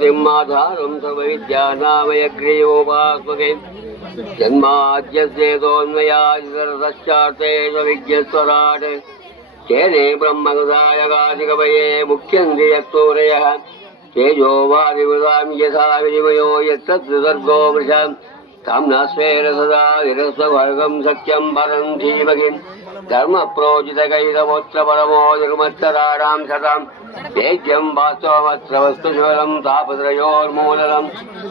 श्रीमन्नारायणमूर्तिमाधारं सर्वविद्यानामयग्रीवोपास्महे जन्माद्यस्येतोऽन्वयादितरतश्चार्तेष्वविज्ञस्वराट् तेने ब्रह्मगदायगादिकवये मुख्यन्ति यत्सूरयः तेजो वारिवृतां यथा विनिमयो यत्तद्विसर्गो वृषा काम्नास्वेन सदा विरस्ववर्गं सत्यं परं धीमहि धर्मप्रोजितकैतमोत्र परमो निर्मत्सराणां सतां तेज्यं वास्तवमत्र वस्तुशिवरं तापत्रयोर्मूलनं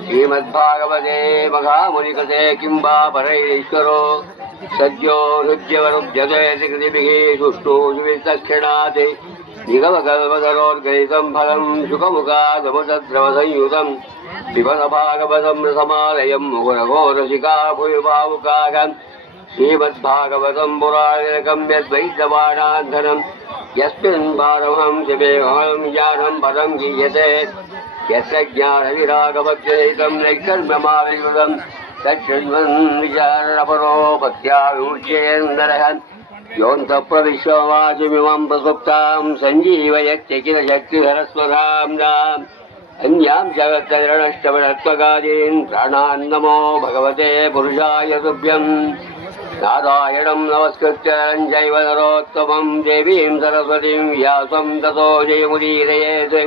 श्रीमद्भागवते महामुनिकृते किं वा परैरीश्वरो सद्यो हृद्यवरुध्यते कृतिभिः सुष्ठुवितक्षणात् निगमकल्पतरोर्गलितं फलं सुखमुखादमुद्रवसंयुतं पिबत भागवतं रसमालयं मुहुरघोरसिका भूयभावुकागं श्रीमद्भागवतं पुराणकं यद्वैतवाणान्तरं यस्मिन् पारमहंसमेवहं ज्ञानं पदं गीयते यस्य ज्ञानविरागभक्तिरहितं नैकर्म्यमाविकृतं तच्छृण्वन् विचारणपरोपत्याविमुच्येन्दरः योऽन्तःप्रविश्ववाचिमिमं प्रसुप्तां सञ्जीवयत्यखिलशक्तिधरस्वधाम्नाम् अन्यां जगत्तरणष्टवरत्वगादीन् प्राणान् नमो भगवते पुरुषाय तुभ्यं नारायणं नमस्कृत्य चैव नरोत्तमं देवीं सरस्वतीं व्यासं ततो जयमुदीरयेत्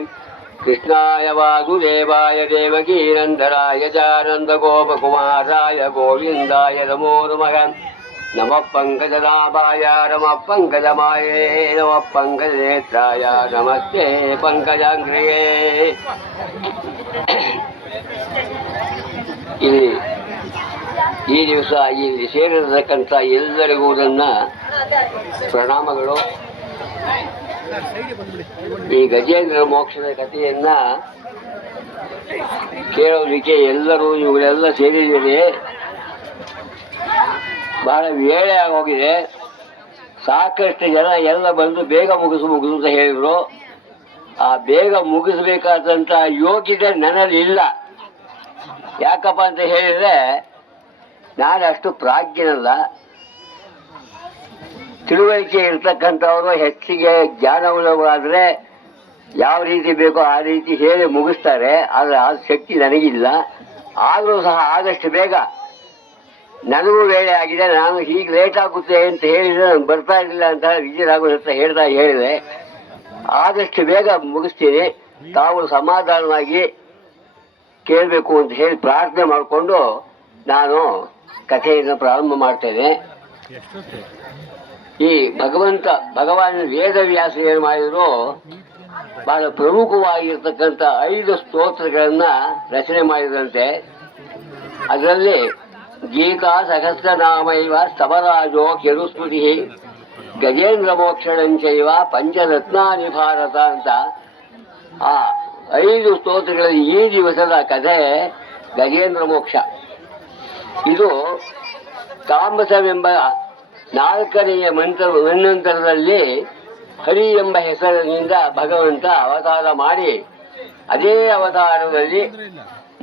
कृष्णाय वासुदेवाय देवकीनन्दनाय च नन्दगोपकुमाराय गोविन्दाय नमो नमः नमः पङ्कजनाभाय नमः पङ्कजमाये नमः पङ्कजनेत्राय नमस्ते पङ्कजाङ्घ्रिये ಈ ದಿವಸ ಇಲ್ಲಿ ಸೇರಿರತಕ್ಕಂಥ ಎಲ್ಲರಿಗೂ ನನ್ನ ಪ್ರಣಾಮಗಳು. ಈ ಗಜೇಂದ್ರ ಮೋಕ್ಷದ ಕಥೆಯನ್ನ ಕೇಳೋದಕ್ಕೆ ಎಲ್ಲರೂ ಇವರೆಲ್ಲ ಸೇರಿದ್ದೀರಿ. ಬಹಳ ವೇಳೆ ಆಗೋಗಿದೆ. ಸಾಕಷ್ಟು ಜನ ಎಲ್ಲ ಬಂದು ಬೇಗ ಮುಗಿಸು ಅಂತ ಹೇಳಿದ್ರು. ಆ ಬೇಗ ಮುಗಿಸ್ಬೇಕಾದಂಥ ಯೋಗ್ಯತೆ ನನ್ನಲ್ಲಿ ಇಲ್ಲ. ಯಾಕಪ್ಪ ಅಂತ ಹೇಳಿದ್ರೆ ನಾನು ಅಷ್ಟು ಪ್ರಾಜ್ಞನಲ್ಲ. ತಿಳುವಳಿಕೆ ಇರ್ತಕ್ಕಂಥವರು ಹೆಚ್ಚಿಗೆ ಜ್ಞಾನವುಳ್ಳವರಾದರೆ ಯಾವ ರೀತಿ ಬೇಕೋ ಆ ರೀತಿ ಹೇಳಿ ಮುಗಿಸ್ತಾರೆ. ಆದರೆ ಆ ಶಕ್ತಿ ನನಗಿಲ್ಲ. ಆದರೂ ಸಹ ಆದಷ್ಟು ಬೇಗ, ನನಗೂ ವೇಳೆ ಆಗಿದೆ, ನಾನು ಹೀಗೆ ಲೇಟ್ ಆಗುತ್ತೆ ಅಂತ ಹೇಳಿದರೆ ನಾನು ಬರ್ತಾ ಇರಲಿಲ್ಲ ಅಂತ ವಿಜಯರಾಘವ ಅಂತ ಹೇಳಿದೆ. ಆದಷ್ಟು ಬೇಗ ಮುಗಿಸ್ತೀನಿ. ತಾವು ಸಮಾಧಾನವಾಗಿ ಕೇಳಬೇಕು ಅಂತ ಹೇಳಿ ಪ್ರಾರ್ಥನೆ ಮಾಡಿಕೊಂಡು ನಾನು ಕಥೆಯನ್ನು ಪ್ರಾರಂಭ ಮಾಡ್ತೇನೆ. ಈ ಭಗವಾನ್ ವೇದವ್ಯಾಸ ಏನು ಮಾಡಿದ್ರು, ಬಹಳ ಪ್ರಮುಖವಾಗಿರ್ತಕ್ಕಂಥ 5 ಸ್ತೋತ್ರಗಳನ್ನು ರಚನೆ ಮಾಡಿದಂತೆ. ಅದರಲ್ಲಿ ಗೀತಾ ಸಹಸ್ರನಾಮೈವ ಸ್ತವರಾಜೋ ಕೆರುಸ್ಮೃತಿ ಗಜೇಂದ್ರ ಮೋಕ್ಷಣಂಚೈವ ಪಂಚರತ್ನಾನಿ ಭಾರತ ಅಂತ ಆ 5 ಸ್ತೋತ್ರಗಳಲ್ಲಿ ಈ ದಿವಸದ ಕಥೆ ಗಜೇಂದ್ರ ಮೋಕ್ಷ. ಇದು ತಾಮಸವೆಂಬ 4ನೆಯ ಮನ್ವಂತರದಲ್ಲಿ ಹರಿ ಎಂಬ ಹೆಸರಿನಿಂದ ಭಗವಂತ ಅವತಾರ ಮಾಡಿ, ಅದೇ ಅವತಾರದಲ್ಲಿ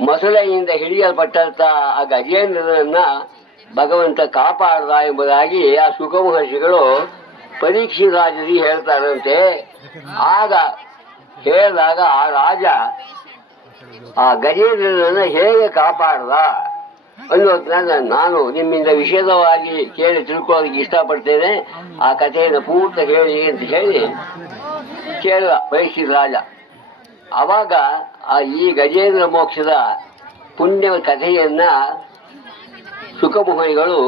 ಮೊಸಳೆಯಿಂದ ಹಿಡಿಯಲ್ಪಟ್ಟಂತ ಆ ಗಜೇಂದ್ರನನ್ನ ಭಗವಂತ ಕಾಪಾಡದ ಎಂಬುದಾಗಿ ಆ ಶುಕ ಮಹರ್ಷಿಗಳು ಪರೀಕ್ಷಿತ ರಾಜರಿಗೆ ಹೇಳ್ತಾರಂತೆ. ಆಗ ಹೇಳಿದಾಗ ಆ ರಾಜ ಆ ಗಜೇಂದ್ರನನ್ನ ಹೇಗೆ ಕಾಪಾಡದ ಅನ್ನೋದನ್ನ ನಾನು ನಿಮ್ಮಿಂದ ವಿಶೇಷವಾಗಿ ಕೇಳಿ ತಿಳ್ಕೊಳ್ಳೋದಕ್ಕೆ ಇಷ್ಟಪಡ್ತೇನೆ. ಆ ಕಥೆಯನ್ನು ಪೂರ್ತ ಹೇಳಿ ಅಂತ ಹೇಳಿ ಕೇಳಿದ ಪರೀಕ್ಷಿತ ರಾಜ. ಆವಾಗ ಈ ಗಜೇಂದ್ರ ಮೋಕ್ಷದ ಪುಣ್ಯ ಕಥೆಯನ್ನ ಸುಖಮುಹಿಗಳು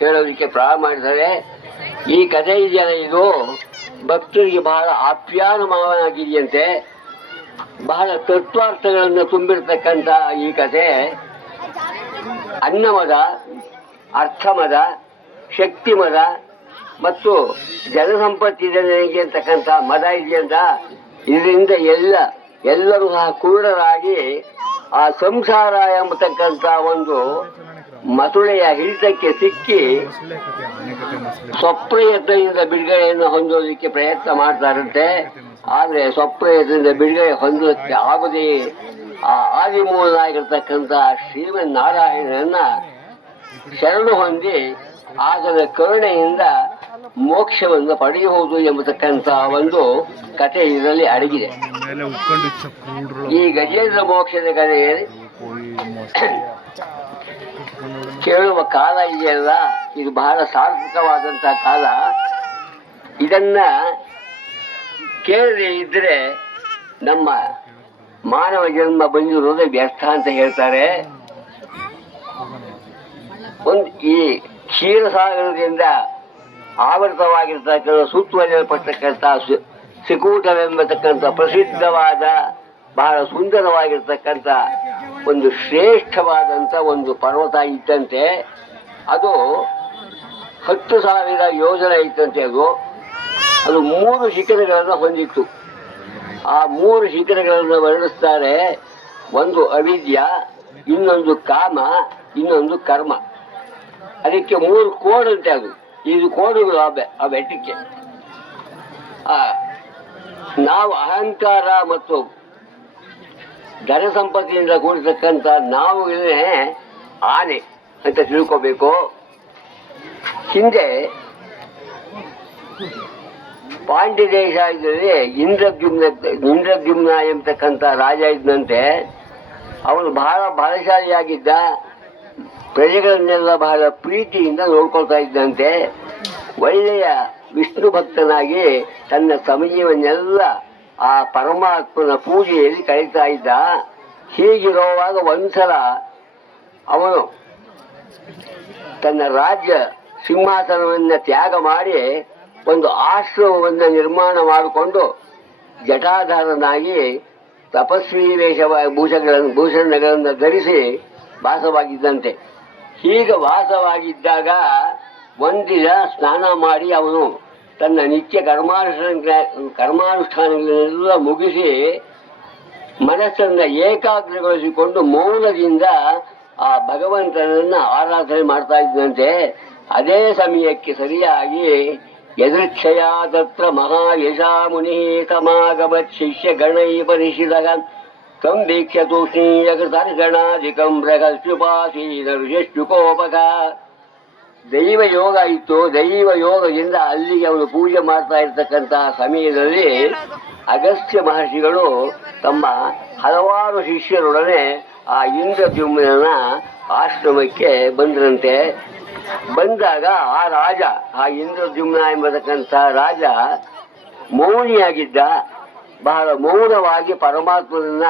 ಹೇಳೋದಕ್ಕೆ ಪ್ರಾರಂಭ ಮಾಡಿದ್ದಾರೆ. ಈ ಕಥೆ ಇದೆಯಲ್ಲ, ಇದು ಭಕ್ತರಿಗೆ ಬಹಳ ಆಪ್ಯಾನುಭವವಾಗಿದೆಯಂತೆ. ಬಹಳ ತತ್ವಾರ್ಥಗಳನ್ನು ತುಂಬಿರ್ತಕ್ಕಂಥ ಈ ಕಥೆ ಅನ್ನಮದ, ಅರ್ಥಮದ, ಶಕ್ತಿಮದ ಮತ್ತು ಜನಸಂಪತ್ತಿದೆ ನನಗೆ ಅಂತಕ್ಕಂಥ ಮದ ಇದೆಯಂತ. ಇದರಿಂದ ಎಲ್ಲರೂ ಸಹ ಕುರುಡರಾಗಿ ಆ ಸಂಸಾರ ಎಂಬತಕ್ಕಂಥ ಒಂದು ಮಸುಳೆಯ ಹಿಡಿತಕ್ಕೆ ಸಿಕ್ಕಿ ಸ್ವಪ್ರಯತ್ನದಿಂದ ಬಿಡುಗಡೆಯನ್ನು ಹೊಂದೋದಕ್ಕೆ ಪ್ರಯತ್ನ ಮಾಡ್ತಾರಂತೆ. ಆದರೆ ಸ್ವಪ್ರಯತ್ನದಿಂದ ಬಿಡುಗಡೆ ಹೊಂದೋದಕ್ಕೆ ಆಗದೆ ಆ ಆದಿಮೂಲನಾಗಿರ್ತಕ್ಕಂಥ ಶ್ರೀಮನ್ನಾರಾಯಣನನ್ನ ಶರಣು ಹೊಂದಿ ಆತನ ಕರುಣೆಯಿಂದ ಮೋಕ್ಷವನ್ನು ಪಡೆಯಬಹುದು ಎಂಬತಕ್ಕಂಥ ಒಂದು ಕಥೆ ಇದರಲ್ಲಿ ಅಡಗಿದೆ. ಈ ಗಜೇಂದ್ರ ಮೋಕ್ಷದ ಕಥೆ ಕೇಳುವ ಕಾಲ ಇದೆಯಲ್ಲ, ಇದು ಬಹಳ ಸಾರ್ಥಕವಾದಂತಹ ಕಾಲ. ಇದನ್ನ ಕೇಳದೆ ಇದ್ರೆ ನಮ್ಮ ಮಾನವ ಜನ್ಮ ಬಂದಿರೋದೇ ವ್ಯರ್ಥ ಅಂತ ಹೇಳ್ತಾರೆ. ಈ ಕ್ಷೀರಸಾಗರದಿಂದ ಆವೃತವಾಗಿರ್ತಕ್ಕಂಥ ಸುತ್ತುವರಿಯಲ್ಪಟ್ಟಕ್ಕಂಥ ಸಿಕೂಟವೆಂಬತಕ್ಕಂಥ ಪ್ರಸಿದ್ಧವಾದ ಬಹಳ ಸುಂದರವಾಗಿರ್ತಕ್ಕಂಥ ಒಂದು ಶ್ರೇಷ್ಠವಾದಂಥ ಒಂದು ಪರ್ವತ ಇತ್ತಂತೆ. ಅದು 10,000 ಯೋಜನೆ ಇತ್ತಂತೆ. ಅದು 3 ಶಿಖರಗಳನ್ನು ಹೊಂದಿತ್ತು. ಆ 3 ಶಿಖರಗಳನ್ನು ವರ್ಣಿಸ್ತಾರೆ. ಒಂದು ಅವಿದ್ಯ, ಇನ್ನೊಂದು ಕಾಮ, ಇನ್ನೊಂದು ಕರ್ಮ. ಅದಕ್ಕೆ 3 ಕೋಡಂತೆ. ಅದು 5 ಕೋಡುಗಳು ಆ ಬೆಟ್ಟಕ್ಕೆ. ನಾವು ಅಹಂಕಾರ ಮತ್ತು ಧನ ಸಂಪತ್ತಿನಿಂದ ಕೂಡಿರ್ತಕ್ಕಂಥ ನಾವು ಆನೆ ಅಂತ ತಿಳ್ಕೋಬೇಕು. ಹಿಂದೆ ಪಾಂಡ್ಯ ದೇಶ ಇದ್ದರೆ ಇಂದ್ರದ್ಯುಮ್ನ ಎಂಬತಕ್ಕಂಥ ರಾಜ ಇದ್ದಂತೆ. ಅವನು ಬಹಳ ಬಲಶಾಲಿಯಾಗಿದ್ದ. ಪ್ರಜೆಗಳನ್ನೆಲ್ಲ ಬಹಳ ಪ್ರೀತಿಯಿಂದ ನೋಡ್ಕೊಳ್ತಾ ಇದ್ದಂತೆ. ಒಳ್ಳೆಯ ವಿಷ್ಣು ಭಕ್ತನಾಗಿ ತನ್ನ ಸಮಯವನ್ನೆಲ್ಲ ಆ ಪರಮಾತ್ಮನ ಪೂಜೆಯಲ್ಲಿ ಕಳೀತಾ ಇದ್ದ. ಹೀಗಿರುವಾಗ ಒಂದ್ಸಲ ಅವನು ತನ್ನ ರಾಜ್ಯ ಸಿಂಹಾಸನವನ್ನು ತ್ಯಾಗ ಮಾಡಿ ಒಂದು ಆಶ್ರಮವನ್ನು ನಿರ್ಮಾಣ ಮಾಡಿಕೊಂಡು ಜಟಾಧಾರನಾಗಿ ತಪಸ್ವಿ ಭೂಷಣಗಳನ್ನು ಧರಿಸಿ ವಾಸವಾಗಿದ್ದಂತೆ. ಹೀಗೆ ವಾಸವಾಗಿದ್ದಾಗ ಒಂದಿನ ಸ್ನಾನ ಮಾಡಿ ಅವನು ತನ್ನ ನಿತ್ಯ ಕರ್ಮಾನುಷ್ಠಾನಗಳನ್ನೆಲ್ಲ ಮುಗಿಸಿ ಮನಸ್ಸನ್ನು ಏಕಾಗ್ರಗೊಳಿಸಿಕೊಂಡು ಮೌನದಿಂದ ಆ ಭಗವಂತನನ್ನ ಆರಾಧನೆ ಮಾಡ್ತಾ ಇದ್ದಂತೆ. ಅದೇ ಸಮಯಕ್ಕೆ ಸರಿಯಾಗಿ ಯದೃಚ್ಛಯ ತತ್ರ ಮಹಾಯಶಾ ಮುನಿ ಸಮಾಗಮತ್ ಶಿಷ್ಯ ಗಣೈ ಪರಿಶಿಲಗ ಕಂಭೀಕ್ಷ ತೂಷ್ಣೀಯಕೃತರ್ಗಣಾಧಿಕಂ ಬೃಹಸ್ಯುಪಾಸೀನಋಷುಕೋಪಕ. ದೈವ ಯೋಗ ಇತ್ತು. ದೈವ ಯೋಗದಿಂದ ಅಲ್ಲಿಗೆ ಅವನು ಪೂಜೆ ಮಾಡ್ತಾ ಇರ್ತಕ್ಕಂತಹ ಸಮಯದಲ್ಲಿ ಅಗಸ್ತ್ಯ ಮಹರ್ಷಿಗಳು ತಮ್ಮ ಹಲವಾರು ಶಿಷ್ಯರೊಡನೆ ಆ ಇಂದ್ರದ್ಯುಮ್ನ ಆಶ್ರಮಕ್ಕೆ ಬಂದ್ರಂತೆ. ಬಂದಾಗ ಆ ಇಂದ್ರದ್ಯುಮ್ನ ಎಂಬತಕ್ಕಂಥ ರಾಜ ಮೌನಿಯಾಗಿದ್ದ. ಬಹಳ ಮೌನವಾಗಿ ಪರಮಾತ್ಮನನ್ನ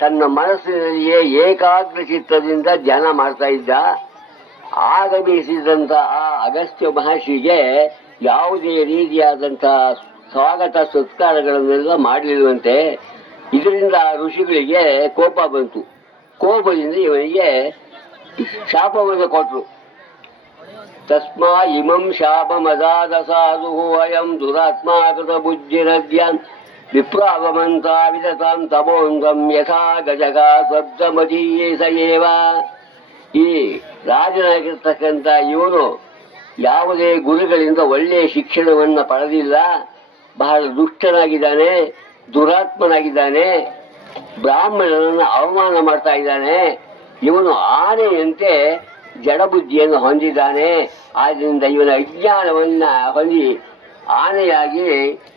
ತನ್ನ ಮನಸ್ಸಿನಲ್ಲಿಯೇ ಏಕಾಗ್ರ ಚಿತ್ತದಿಂದ ಧ್ಯಾನ ಮಾಡ್ತಾ ಇದ್ದ. ಆಗಮಿಸಿದಂಥ ಆ ಅಗಸ್ತ್ಯ ಮಹರ್ಷಿಗೆ ಯಾವುದೇ ರೀತಿಯಾದಂಥ ಸ್ವಾಗತ ಸತ್ಕಾರಗಳನ್ನೆಲ್ಲ ಮಾಡಲಿರುವಂತೆ. ಇದರಿಂದ ಆ ಋಷಿಗಳಿಗೆ ಕೋಪ ಬಂತು. ಕೋಪದಿಂದ ಇವನಿಗೆ ಶಾಪವನ್ನು ಕೊಟ್ಟರು. ತಸ್ಮಾ ಇಮಂ ಶಾಪಮದಾದ ಸಾಧು ಅಯಂ ದುರಾತ್ಮಾಕೃತ ಬುದ್ಧಿರದ್ಯಾನ್ ವಿಪ್ರಾವಮಂತ ವಿದತಾಂ ತಮೋಂಗಂ ಯಥಾ ಗಜಗ ಶಬ್ದಮಧೀಯೇ ಸಯೇವ. ಈ ರಾಜನಾಗಿರ್ತಕ್ಕಂಥ ಇವನು ಯಾವುದೇ ಗುರುಗಳಿಂದ ಒಳ್ಳೆಯ ಶಿಕ್ಷಣವನ್ನು ಪಡೆದಿಲ್ಲ. ಬಹಳ ದುಷ್ಟನಾಗಿದ್ದಾನೆ, ದುರಾತ್ಮನಾಗಿದ್ದಾನೆ, ಬ್ರಾಹ್ಮಣನನ್ನು ಅವಮಾನ ಮಾಡ್ತಾ ಇದ್ದಾನೆ. ಇವನು ಆನೆಯಂತೆ ಜಡಬುದ್ಧಿಯನ್ನು ಹೊಂದಿದ್ದಾನೆ. ಆದ್ದರಿಂದ ಇವನ ಅಜ್ಞಾನವನ್ನ ಹೊಂದಿ ಆನೆಯಾಗಿ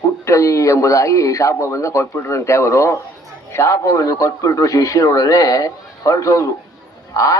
ಹುಟ್ಟಲಿ ಎಂಬುದಾಗಿ ಶಾಪವನ್ನು ಕೊಟ್ಬಿಟ್ರಂತೆ. ಅವರು ಶಾಪವನ್ನು ಕೊಟ್ಬಿಟ್ರು. ಶಿಷ್ಯರೊಡನೆ ಹೊರಟೋದು. ಆ